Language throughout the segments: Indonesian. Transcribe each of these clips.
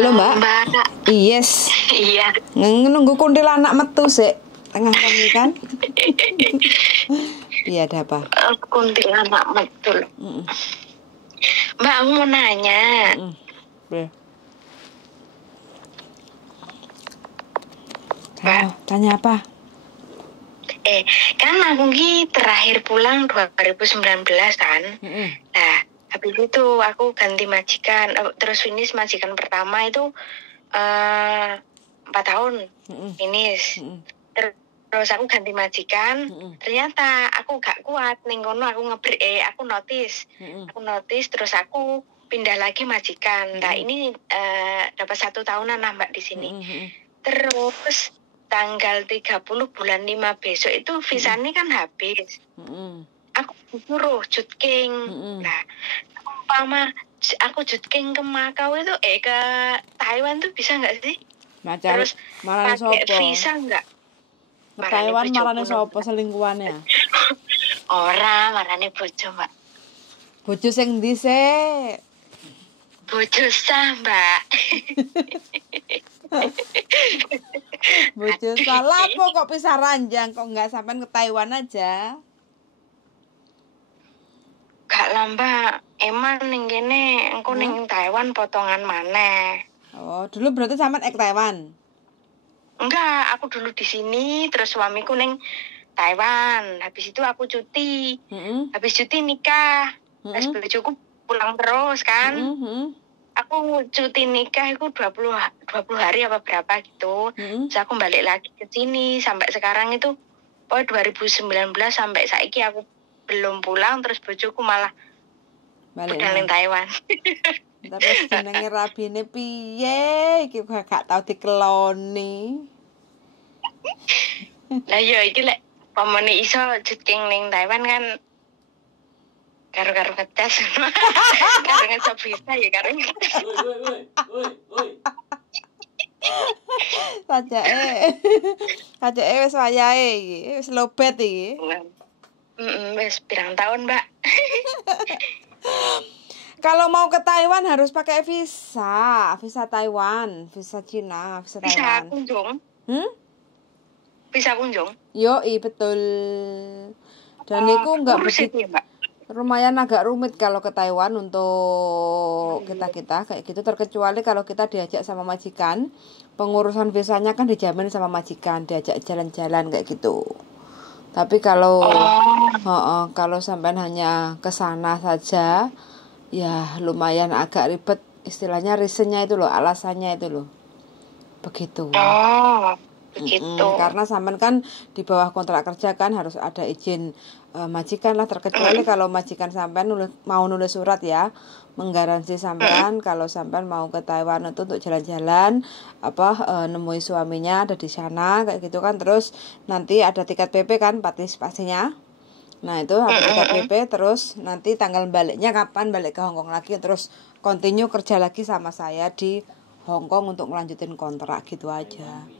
Halo Mbak. Mbak. Yes. Iya. Nunggu kuntilanak metu sik. Tengah wengi kan. Iya, ada apa? Kuntilanak betul. Mbak, aku mau nanya. Mbak, tanya apa? Kan aku terakhir pulang 2019 kan. Nah, habis itu aku ganti majikan. Terus finish majikan pertama itu 4 tahun finish. Terus aku ganti majikan. Ternyata aku gak kuat ning kono, aku aku notice. Aku notice terus aku pindah lagi majikan. Nah, ini dapat 1 tahunan lah Mbak di sini. Terus tanggal 30 bulan 5 besok itu visanya kan habis. Aku suruh jutking. Nah, umpama aku jutking ke Makau itu ke Taiwan tuh bisa nggak sih? Terus pakai visa nggak? Ke Taiwan marane sopo selingkuhannya? Ora, marane bojo, Mbak. Bojo sing ndi sik? Bojo sah, Mbak. Bojo salah apa kok pisah ranjang, kok nggak sampean ke Taiwan aja? Gak lah Mbak, emang ning kene engko ning Taiwan potongan maneh. Oh, dulu berarti sampean ke Taiwan? Enggak, aku dulu di sini, terus suamiku ning Taiwan. Habis itu aku cuti. Habis cuti nikah. Terus bojoku pulang terus kan. Aku cuti nikah itu 20 hari apa berapa gitu. Terus aku balik lagi ke sini sampai sekarang itu 2019 sampai saiki aku belum pulang, terus bojoku malah balik ning Taiwan. Terus jenenge rabine piye? Iki gak tau dikeloni. Lah ya iki lek pamane iso jutking ning Taiwan kan karo ngetes. Karo ngetes visa ya karo ngetes. Sajake wis wayahe iki, wis lobet iki. Wis pirang tahun, Mbak. Kalau mau ke Taiwan harus pakai visa Taiwan, visa Cina, visa Taiwan. Bisa kunjung? Bisa kunjung? Yoi, betul. Dan itu enggak begitu, Mbak. Lumayan agak rumit kalau ke Taiwan untuk kita kayak gitu, terkecuali kalau kita diajak sama majikan. Pengurusan visanya kan dijamin sama majikan, diajak jalan-jalan kayak gitu. Tapi kalau kalau sampean hanya ke sana saja, ya lumayan agak ribet, istilahnya reasonnya itu loh, alasannya itu loh. Begitu. Begitu. Karena sampean kan di bawah kontrak kerja kan harus ada izin majikan lah, terkecuali kalau majikan sampean mau nulis surat ya, menggaransi sampean kalau sampean mau ke Taiwan untuk jalan-jalan nemui suaminya ada di sana kayak gitu kan, terus nanti ada tiket PP kan partisipasinya. Nah itu habis tiket PP, terus nanti tanggal baliknya kapan balik ke Hongkong lagi, terus continue kerja lagi sama saya di Hongkong untuk melanjutin kontrak gitu aja.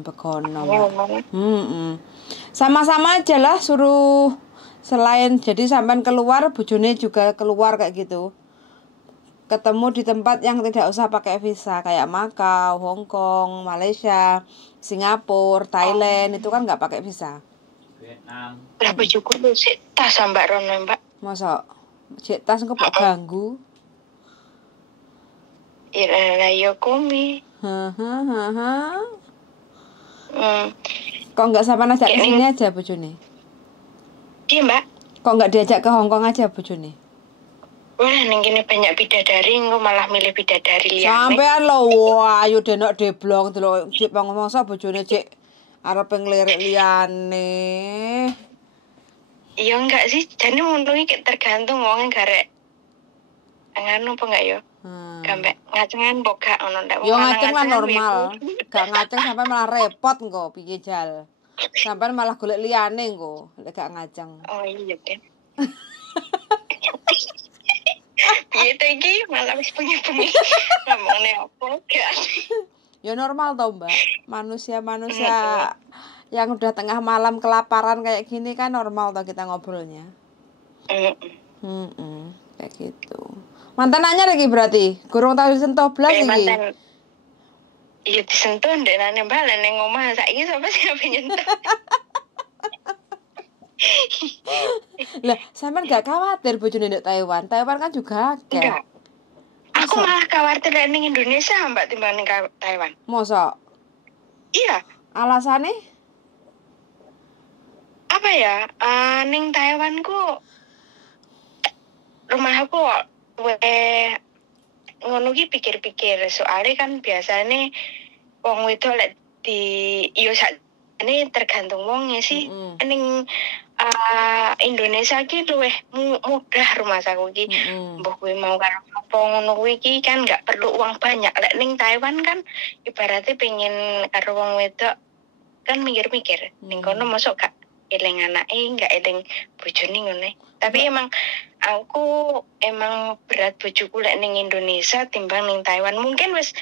Begono. Sama-sama aja lah, suruh selain jadi sampean keluar, bojone juga keluar kayak gitu. Ketemu di tempat yang tidak usah pakai visa kayak Makau, Hongkong, Malaysia, Singapura, Thailand itu kan nggak pakai visa. Vietnam. Lah bojoku sik tas Mbak Rono, Mbak. Masa sik tas kok ganggu? Lah yo komi. Kok nggak sampean ajak ke sini aja bojone? Iya, Mbak. Kok nggak diajak ke Hongkong aja bojone? Wah, ning kene banyak bidadari, engko malah milih bidadari liyane. Sampean lho, wah ayo denok deblong delok cek mangsa bojone cek arep nglirik liyane. Iya enggak sih, jane ngono iki tergantung wong garek. Nganu apa enggak yo? Gampe ngacengan kok gak ngono ndak. Yo ngaceng lah normal. Gak ngaceng sampai malah repot engko piye jal. Sampai malah golek liyane engko lek gak ngaceng. Oh iya kan. Piye to iki malah wis bengi-bengi. Ngomongane apa gak? Ya normal tau Mbak. Manusia yang udah tengah malam kelaparan kayak gini kan normal tau kita ngobrolnya. Kayak gitu. Mantan anyar lagi berarti. Gorong tau disentuh blas iki. Mantan. Iya disentuh ndek nane balen ning omah saiki sapa sing nyentuh. Lah, sampean gak khawatir bojone ndek Taiwan? Taiwan kan juga akeh. Enggak. Aku malah khawatir ning Indonesia Mbak timbang ning Taiwan. Mosok? Iya. Alasane? Apa ya? Ning Taiwan ku rumah aku ngono ki pikir-pikir soalnya kan biasanya wong wedok lek di yo sak ini tergantung wongnya sih. Ning Indonesia ki luwih mudah rumah saku ki. Mbah kuwi mau karo apa ngono kuwi ki kan enggak perlu uang banyak. Lek ning Taiwan kan ibaratnya pengen karo wong wedok kan mikir-mikir. Ning kono mosok gak eling anake, enggak eling bojone ngono. Tapi emang aku berat bojoku lek ning Indonesia timbang ning Taiwan. Mungkin wis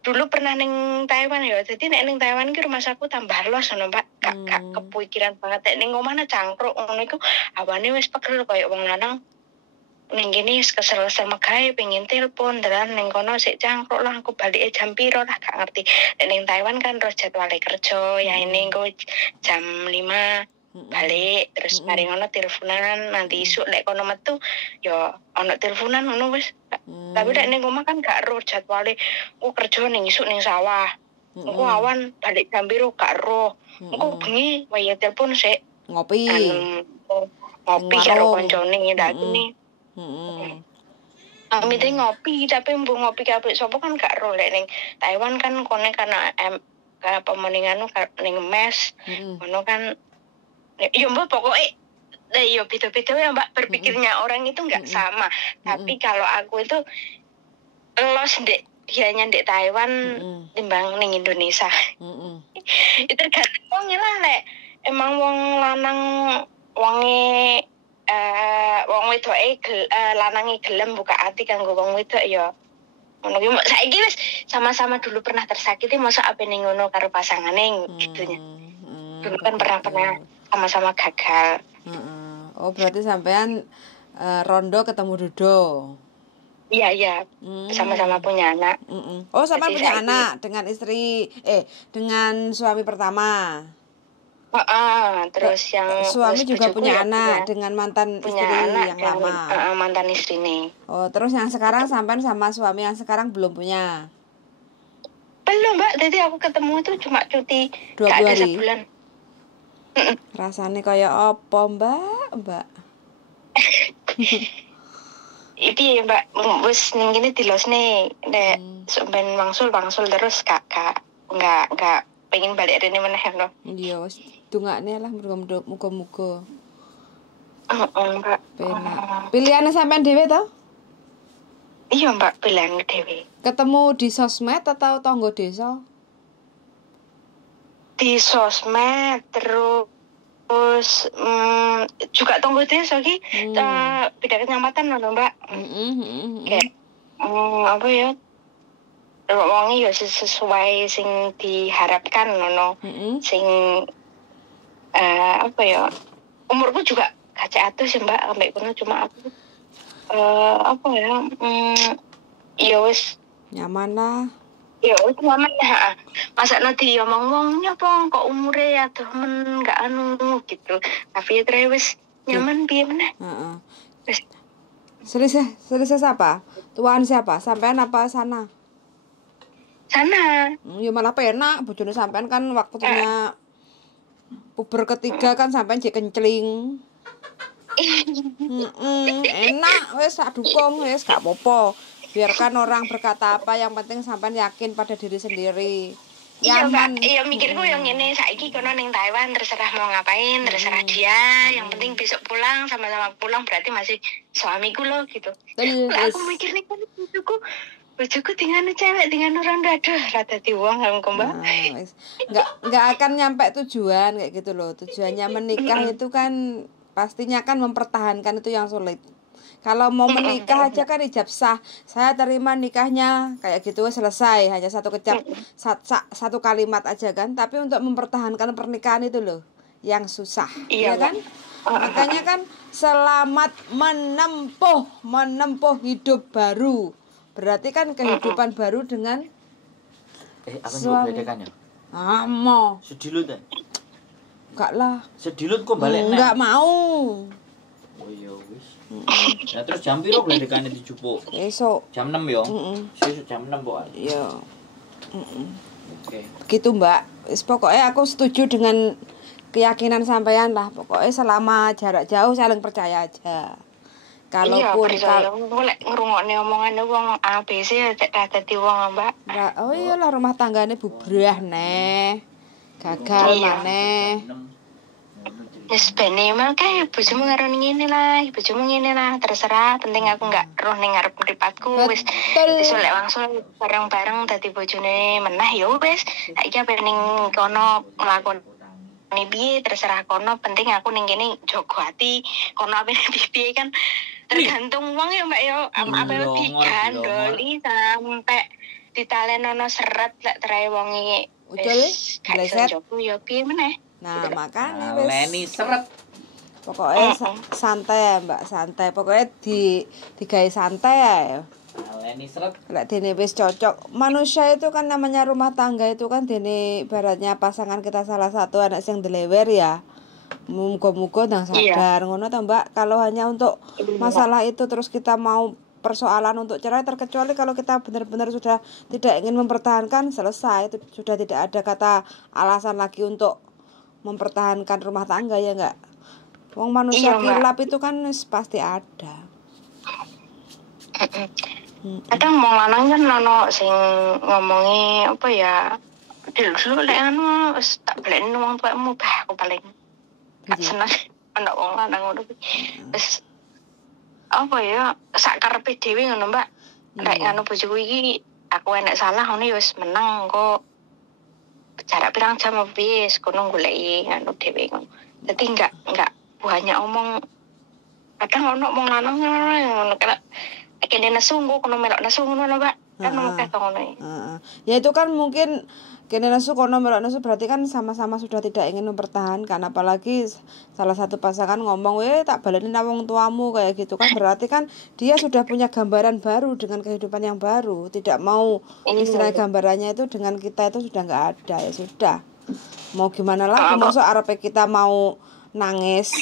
dulu pernah ning Taiwan ya. Jadi nek ning Taiwan ki rumah saku tambah los ngono, Mbak. Gak kepikiran banget nek ning omah cangkruk ngono iku awane wis pegel koyo wong lanang. Ning kene wis kesel-kesel megawe pengen telepon dalan ning kono sik cangkruk lah aku balike jam piro lah gak ngerti. Nek ning Taiwan kan terus jadwale kerja ya ini engko jam 5 balik terus mari ngono teleponan nanti isuk lek kono metu ya ono teleponan ngono wis. Tapi lek ning omah kan gak ro jadwale aku kerja ning isuk ning sawah. Engko awan balik jam piro gak ro. Engko bengi waya telepon sik ngopi. Ngopi karo koncone ndak kene. Amite ngopi tapi mbok ngopi kabeh sapa kan gak ro lek ning Taiwan kan kone karena pemeningan ning mes ngono kan. Ya Mbak pokoknya ya beda-beda ya Mbak berpikirnya orang itu nggak sama. Tapi kalau aku itu los dianya di Taiwan timbang ning Indonesia. Itu tergantung wong lah lek emang wong lanang wonge wong wedoke lanange gelem buka ati kanggo wong wedok ya ngono ki saiki wis sama-sama dulu pernah tersakiti masa apa ning ngono karo pasangane gitunya. Dulu kan pernah sama-sama gagal. Oh berarti sampean rondo ketemu Dodo. Iya. Sama-sama punya anak. Oh sampean punya anak dengan istri dengan suami pertama. Terus yang suami juga punya anak dengan mantan punya istri anak yang lama. Mantan istri nih. Oh terus yang sekarang sampean sama suami yang sekarang belum punya? Belum Mbak. Jadi aku ketemu itu cuma cuti 20 hari. Sebulan. Rasanya kayak apa Mbak? Iki Mbak wis ning kene dilosne nek sampean wangsul terus enggak pengen balik rene meneh lho. Iya wis dongakne lah muga-muga. Mbak. Penak. Pilihane sampean dhewe to? Iya Mbak, pilihan dhewe. Ketemu di sosmed atau tangga desa? Di sosmed terus juga tunggu desa ki beda kecamatan lho Mbak. Kayak apa ya? Wong ya sesuai sing diharapkan ngono. Sing apa ya? Umurku juga gak atus Mbak, ambek kono cuma aku apa ya? Ya wis nyaman lah. Ya wis nyaman ya. Masa nanti ngomong-ngomongnya apa kok umure aduh men gak anu gitu. Tapi terus wis nyaman piye meneh. Wis Selisih siapa? Tuan siapa? Sampean apa sana? Sana. Ya malah penak bojone sampean kan waktunya puber ketiga kan sampean jek kencling. Enak wis sak dukung wis gak apa-apa. Biarkan orang berkata apa, yang penting sampean yakin pada diri sendiri. Iya Mbak, iya mikirku yang ini saiki kono ning Taiwan terserah mau ngapain, terserah dia. Yang penting besok pulang sama-sama pulang berarti masih suamiku loh gitu. Aku mikir nih kan bojoku dengan cewek dengan orang aduh rada diwong Mbak. Enggak akan nyampe tujuan kayak gitu loh. Tujuannya menikah itu kan pastinya kan mempertahankan itu yang sulit. Kalau mau menikah aja kan ijab sah. Saya terima nikahnya kayak gitu selesai, hanya satu kalimat aja kan. Tapi untuk mempertahankan pernikahan itu loh yang susah, iya ya kan? Makanya kan selamat menempuh hidup baru. Berarti kan kehidupan baru dengan Apa nih suami. bedakannya? Mau. Sedilut ya? Enggak lah. Sedilut kok balik Enggak mau. Oh iya wis. Nah terus jam piro bedakannya dijupuk? Esok. Jam 6 ya? Sesuk jam 6 kok. Iya. Oke. Begitu Mbak. Pokoknya aku setuju dengan keyakinan sampean lah. Pokoknya selama jarak jauh saling percaya aja. Kalaupun iya, aku lek ngrungokne omongane wong ABC ra dadi wong, Mbak. Oh iyalah rumah tanggane bubrah neh. Gagal maneh. Wis bene mangke bojomu ngarani ngene lah, bojomu ngene lah, terserah, penting aku enggak roh ning ngarep mripatku wis. Wis lek langsung bareng-bareng dadi bojone meneh ya wis. Saiki ape ning kono nglakoni piye terserah kono, penting aku ning kene jogo ati, kono ape piye kan tergantung wong ya Mbak ya. Ape digandoli sampai ditalenono seret lek terae wonge wis gak iso jogo ya piye meneh. Nah, makanya wis Leni seret. Pokoknya santai ya, Mbak, santai. Pokoknya digawe santai ya. Leni seret. Lek dene wis cocok. Manusia itu kan namanya rumah tangga itu kan dene ibaratnya pasangan kita salah satu anak sing delewer ya. Muga-muga ndang sadar ngono to, Mbak. Kalau hanya untuk masalah itu terus kita mau persoalan untuk cerai, terkecuali kalau kita benar-benar sudah tidak ingin mempertahankan, selesai. Itu sudah tidak ada kata alasan lagi untuk mempertahankan rumah tangga ya enggak. Wong manusia kilap itu kan pasti ada. Kadang mau lanang kan ono sing ngomongi apa ya, dulu lek anu wis tak baleni wong tuamu bah aku paling gak seneng ono wong lanang ngono wis apa ya sak karepe dhewe ngono Mbak. Lek anu bojoku iki aku enek salah ngono ya wis meneng kok. Jarak pirang jam wis kono goleki anu dhewe ngono. Dadi enggak banyak omong. Kadang ono omong lanang ngono kena kene nesu kono melok nesu ngono Mbak. Kan mungkin ngono. Ya itu kan mungkin kene nesu kono melok nesu berarti kan sama-sama sudah tidak ingin mempertahankan, apalagi salah satu pasangan ngomong tak baleni nang wong tuamu kayak gitu kan berarti kan dia sudah punya gambaran baru dengan kehidupan yang baru, tidak mau istilah gambarannya itu dengan kita itu sudah enggak ada, ya sudah. Mau gimana lagi, masuk arepe kita mau nangis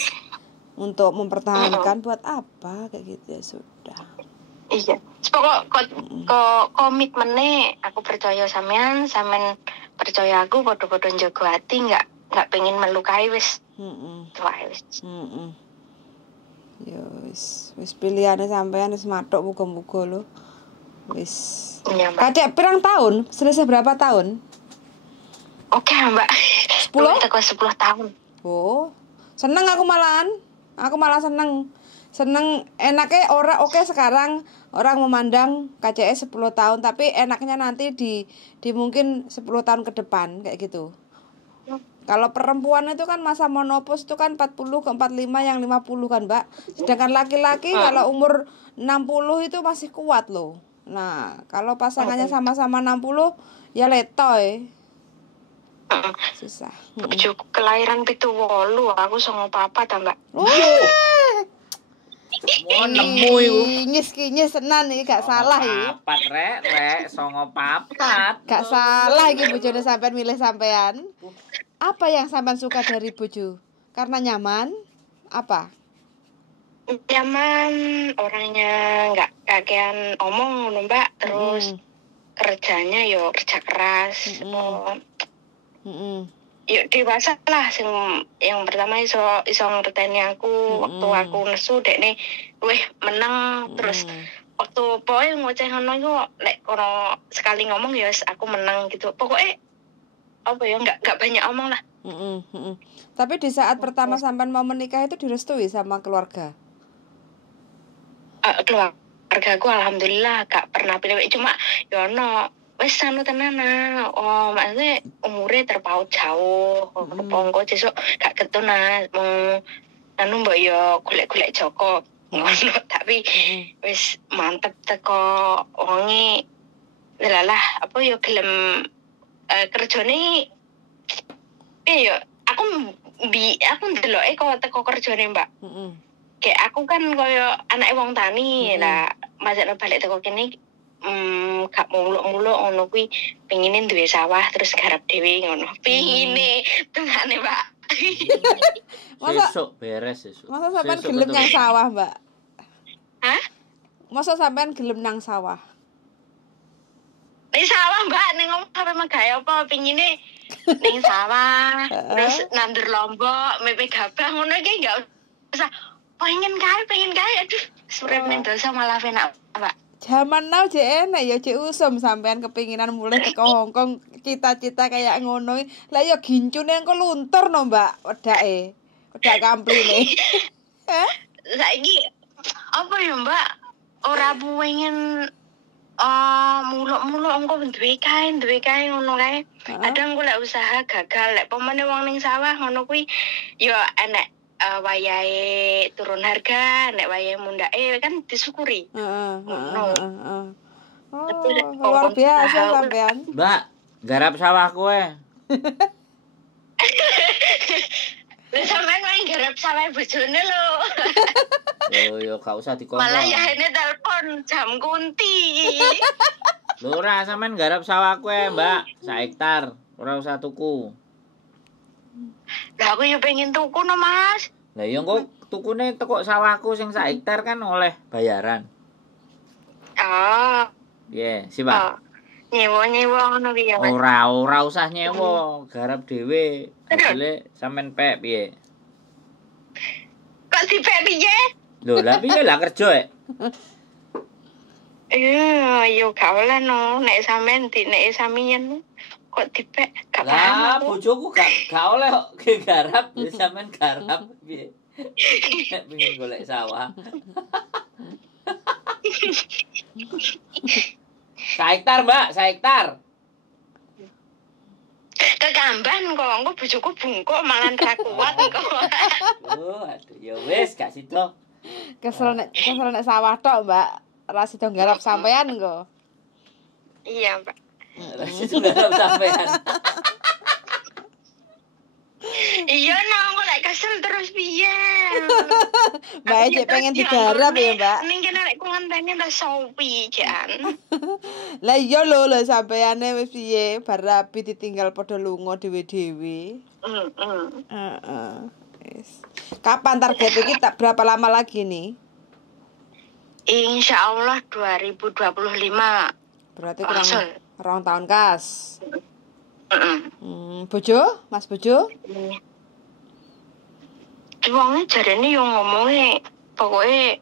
untuk mempertahankan buat apa kayak gitu, ya sudah. Iya. Pokok komitmennya aku percaya sampean percaya aku padha-padha njaga hati enggak pengen melukai wis. Wis. Ya wis pilihane sampean wis matuk muga-muga lho. Wis. Kadek pirang tahun? Selisih berapa tahun? Oke, Mbak. 10? Teko 10 tahun. Oh. Seneng aku malahan. Aku malah seneng enaknya sekarang orang memandang KCS 10 tahun tapi enaknya nanti di mungkin 10 tahun ke depan kayak gitu. Kalau perempuan itu kan masa menopause itu kan 40 ke 45 yang 50 kan Mbak. Sedangkan laki-laki kalau umur 60 itu masih kuat loh. Nah kalau pasangannya sama-sama 60 ya letoy. Susah. Bojoku kelahiran 78, aku 94 Mbak. Oh nemu iku. Nyis tenan iki gak salah iki. Papat rek 94. Gak salah iki bojone sampean milih sampean. Apa yang sampean suka dari bojo? Karena nyaman? Apa? Nyaman, orangnya enggak kakean omong ngono Mbak, terus kerjanya yo kerja keras. Yuk dewasa lah sing yang pertama iso ngerteni aku waktu aku nesu dekne weh menang terus waktu pokoke ngoceh ngono iku lek kono sekali ngomong ya aku menang gitu. Pokoknya apa ya enggak banyak omong lah. Tapi di saat pertama sampean mau menikah itu direstui sama keluarga? Keluargaku alhamdulillah gak pernah pilih, cuma ya ono wis anu tenan maksudnya umure terpaut jauh pongko sesuk gak ketun anu mbok yo golek-golek Joko ngono tapi wis mantep teko wonge lalah apa yo gelem kerjane yo aku aku ndeloke kok teko kerjane, Mbak. Heeh. Kayak aku kan koyo anake wong tani lah, masakno balik teko kene gak muluk-muluk ngono kuwi pengine duwe sawah terus garap dhewe ngono. Pengine tengane, Mbak. Masa Sesuk beres sesuk. masa sampean Sesuk gelem betul. nang sawah, Mbak? Hah? Masa sampean gelem nang sawah? Ning sawah, Mbak, ning omah sampe megawe apa pengine ning sawah, terus nandur lombok, mepe gabah ngono iki enggak usah. Pengen kae, aduh, surip ning dosa malah enak, Mbak. Zaman now jek enak ya jek usum sampean kepinginan mulai teko Hongkong cita-cita kayak ngono. Lah ya gincune engko luntur no, Mbak, wedake. Wedak kampline. Saiki apa ya, Mbak? Ora pengen muluk-muluk engko duwe kae ngono kae. Kadang aku lek usaha gagal, lek pemene wong ning sawah ngono kuwi ya enek wayahe turun harga, nek wayahe mundake kan disyukuri. Heeh. Oh, Tapi luar biasa sampean. Mbak, garap sawah kowe. Lah sampean main garap sawah bojone lho. Yo gak usah dikongkon. Malah yahene telepon jam kunti. Lho ora sampean garap sawah kowe, Mbak. 1 hektar, ora usah tuku. Lah aku yo pengen tuku no, Mas. Lah yo engko tukune teko sawahku sing 1 hektar kan oleh bayaran. Oh, Piye, sih, Pak? nyewa ngono ki ya, Mas. Ora usah nyewa, garap dhewe. Hasile sampean pek piye? Kok dipek piye? Lho, lah piye lah kerja e? Yo gak oleh no, nek sampean nek samian kok dipek gak paham Lah, aku. bojoku gak oleh kok garap, ya sampean garap piye? Nek pengen golek sawah. 1 hektar, Mbak, 1 hektar. Kekamban kok, engko bojoku bungkuk malah ra kuat kok. Oh, aduh, ya wis gak sida. Kesel nek sawah tok, Mbak. Ora sida nggarap sampean engko. Iya, Mbak. Ora sida garap sampean. Iya no, aku lek kesel terus piye? Mbak Ece pengen digarap ya, Mbak. Ning kene lek ku ngenteni ta sopi jan. Lah iya lho sampeyane wis piye bar rapi ditinggal padha lunga dhewe-dhewe. Heeh. Wis. Kapan target iki tak berapa lama lagi nih? Insyaallah 2025. Berarti Langsung. kurang tahun kas. Heeh. Bojo? Mas Bojo? Wonge jarene yo ngomongnya pokoke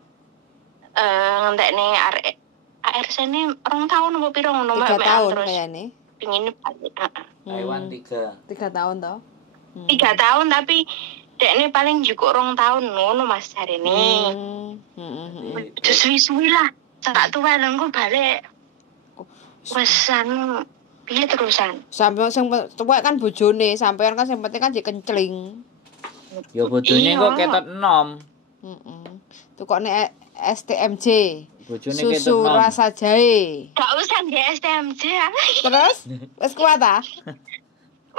ngentekne ARC ini 2 tahun apa piro ngono 3 tahun terus kayaknya. pengin balik. Taiwan 3. 3 tahun toh? 3 tahun tapi dekne paling juga 2 tahun ngono Mas jarene. Terus suwi lah. Sak tuwa nengku balik. Wes anu piye terusan? Sampai sing tuwek kan bojone, sampean kan sing penting kan jek kencling. Ya bojone kok ketot enom. Tukokne STMJ. Bojone ketot Susu enom. rasa jahe. Gak usah di STMJ. Terus wis kuat ah?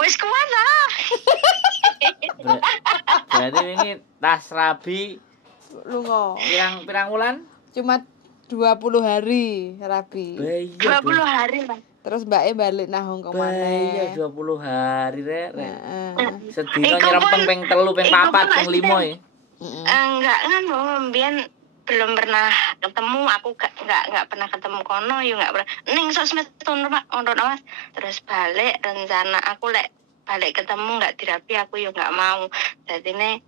Wis kuat lah. Berarti ini tas rabi Lunga. pirang wulan? Cuma 20 hari rabi. 20 hari lah. Terus mbake balik nang Hongkong maneh. 20 hari rek. Heeh. Sedina nyerempeng ping 3, ping 4, ping 5 ya. Enggak kan mbiyen belum pernah ketemu, aku enggak pernah ketemu kono yo enggak pernah. Ning sosmed ngono Mas. Terus balik rencana aku lek balik ketemu enggak dirapi aku yo enggak mau. Dadine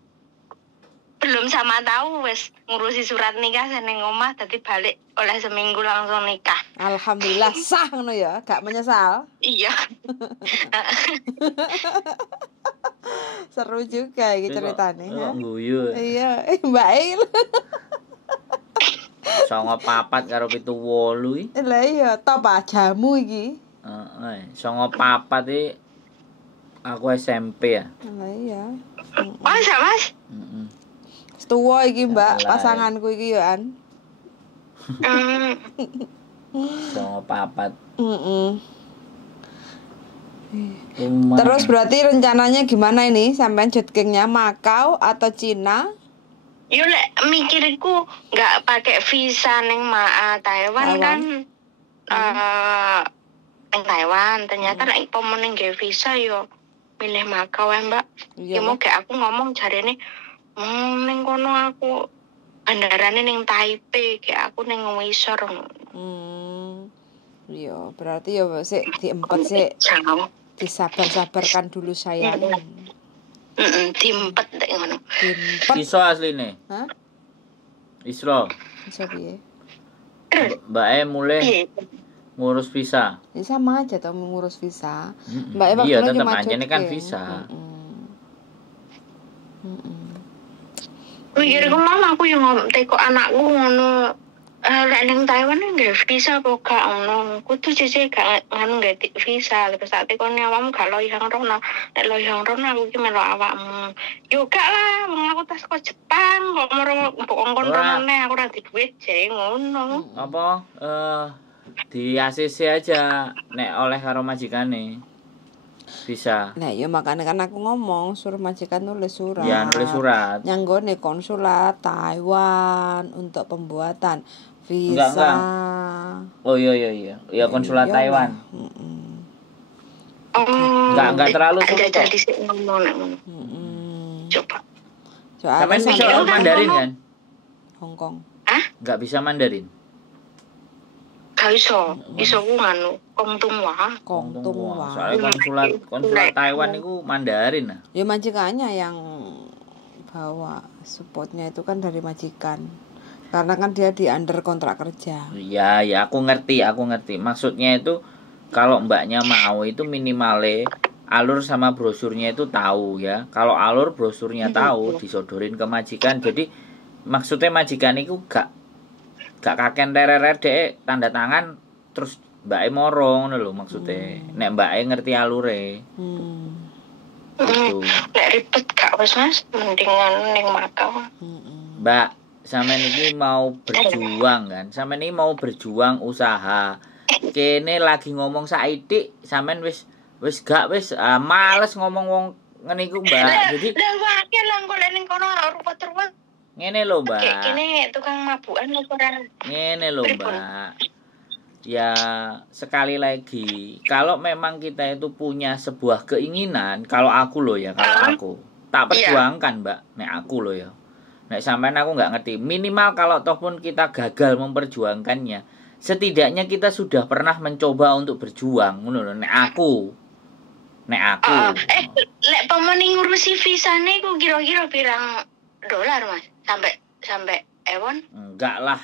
belum sama tahu wis ngurusi surat nikah seneng omah dadi balik oleh seminggu langsung nikah. Alhamdulillah sah ngono ya, gak menyesal. Iya. Seru juga iki ceritane. Kok guyu. Iya, Mbak Il. 94 karo 78 iki. Lah iya, top ah jamu iki. Heeh, 94 iki aku SMP ya. Lah iya. Mas, Mas. Heeh. Tuwa iki, Mbak, Alah. pasanganku iki yo an. 94. Lumayan. Terus berarti rencananya gimana ini? Sampean jutkingnya Makau atau Cina? Yo lek mikirku nggak pakai visa neng Taiwan kan neng Taiwan ternyata lek pomo neng nggih visa yo milih Makau ya Mbak. Iya, Ya mau kayak aku ngomong jarene neng kono aku bandarane neng Taipei kayak aku neng ngisor. Iya, berarti ya sik diempet sik. Jauh. Disabar-sabarkan dulu sayang. Diempet nek ngono. Diempet. Iso asline. Hah? Isro. Iso piye? Mbak mulai ngurus visa. Ya sama aja toh mengurus visa. Iya, tetap aja ini kan visa. Mikirku malah aku yang teko anakku ngono. Lek ning Taiwan nggak visa kok gak ngono. Kudu jese gak ngono nggak visa. Terus saat teko ne awakmu gak loyang rono. Nek loyang rono aku ki melu awakmu. Yo gak lah, wong aku tas kok Jepang kok moro ngongkon rono ne aku ora di duit je ngono. Apa di ACC aja nek oleh karo majikane. Bisa. Nah, ya makanya kan aku ngomong suruh majikan nulis surat. Ya, nulis surat. Nyanggone konsulat Taiwan untuk pembuatan visa. Enggak. Oh iya. Ya konsulat Taiwan. Enggak terlalu sulit kok. Coba. Sampeyan bisa Mandarin kan? Hongkong. Hah? Enggak bisa Mandarin. Gak iso ku nganu Kongtunghua. Soalnya konsulat Taiwan itu Mandarin lah. Ya majikannya yang bawa supportnya itu kan dari majikan. Karena kan dia di under kontrak kerja. Iya, ya aku ngerti. Maksudnya itu kalau mbaknya mau itu minimale alur sama brosurnya itu tahu ya. Kalau alur brosurnya tahu disodorin ke majikan. Jadi maksudnya majikan itu gak kaken tereret dek tanda tangan terus mbake moro ngono lho maksudnya. Nek mbake ngerti alure. Gitu. Nek ribet gak wis Mas, mendingan ning Makau. Mbak, sampean iki mau berjuang kan? Sampean iki mau berjuang usaha. Kene lagi ngomong saidik, sampean wis males ngomong wong ngene iku, Mbak. Jadi lah wae lah golek ning kono ruwet-ruwet. Ngene lho, Mbak. Kene tukang mabukan ora. Ngene lho, Mbak. Ya, sekali lagi, kalau memang kita itu punya sebuah keinginan, kalau aku loh ya, aku tak perjuangkan, Mbak. Nek aku loh ya. Nek sampean aku nggak ngerti. Minimal kalau toh pun kita gagal memperjuangkannya, setidaknya kita sudah pernah mencoba untuk berjuang, ngono lho. Nek aku. Lek pamane ngurusi visane iku kira-kira pirang dolar, Mas? Sampai ewon? Enggak lah.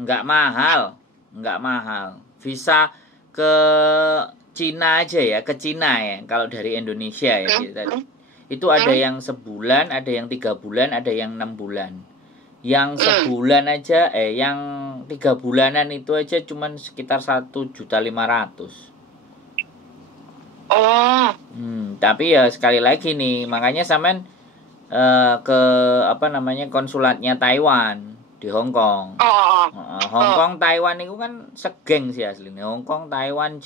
Enggak mahal. Visa ke Cina aja ya, ke Cina ya. Kalau dari Indonesia ya. Itu ada yang sebulan, ada yang 3 bulan, ada yang 6 bulan. Yang sebulan aja, yang 3 bulanan itu aja cuman sekitar 1.500.000. Oh. Tapi ya sekali lagi nih, makanya sampean ke konsulatnya Taiwan di Hong Kong. Hong Kong Taiwan itu kan segeng sih aslinya. Hong Kong Taiwan